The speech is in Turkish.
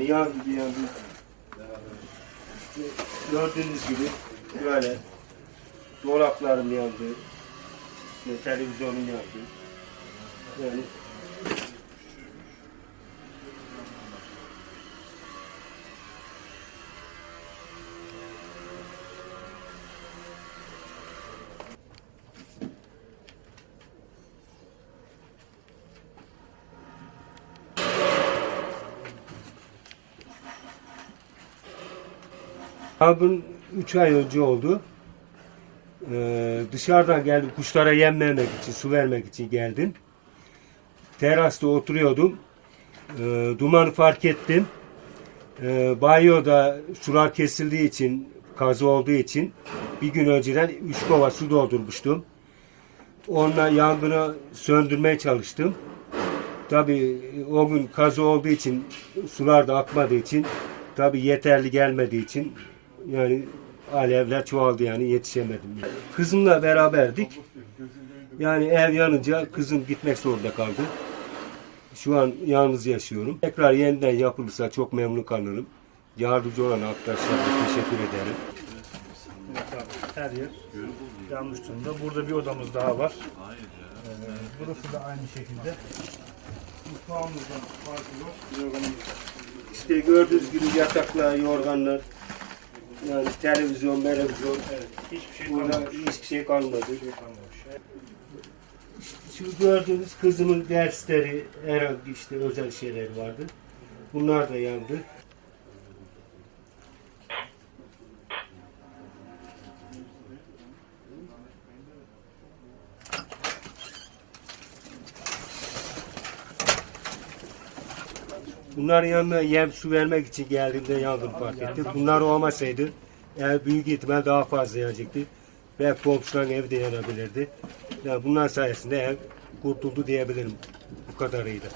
Yani yandı bir yandı. İşte gördüğünüz gibi böyle dolaplarım yandı. İşte televizyonum yandı. Yani Yangın 3 ay önce oldu. Ee, dışarıdan geldim kuşlara yem vermek için, su vermek için geldim. Terasta oturuyordum. Ee, dumanı fark ettim. Ee, banyoda sular kesildiği için, kazı olduğu için bir gün önceden 3 kova su doldurmuştum. Onunla yangını söndürmeye çalıştım. Tabii o gün kazı olduğu için, sular da akmadığı için, tabii yeterli gelmediği için yani alevler çoğaldı yani yetişemedim. Kızımla beraberdik. Yani ev yanınca kızım gitmek zorunda kaldı. Şu an yalnız yaşıyorum. Tekrar yeniden yapılırsa çok memnun kalırım. Yardımcı olan arkadaşlarıma teşekkür ederim. Her yer yanmış durumda. Burada bir odamız daha var. Ee, burası da aynı şekilde. Mutfağımızdan farkı yok. İşte gördüğünüz gibi yataklar, yorganlar, yani televizyon, televizyon. Evet, hiçbir şey Burada kalmamış. hiçbir şey kalmadı. Hiçbir şey kalmamış. Şu gördüğünüz kızımın dersleri, herhalde işte özel şeyler vardı. Bunlar da yandı. Bunların yanına yem su vermek için geldiğimde yangın fark ettim. Bunlar olmasaydı eğer büyük ihtimal daha fazla yanacaktı. Ve komşuların evi de yanabilirdi. Yani bunlar sayesinde ev kurtuldu diyebilirim. Bu kadarıydı.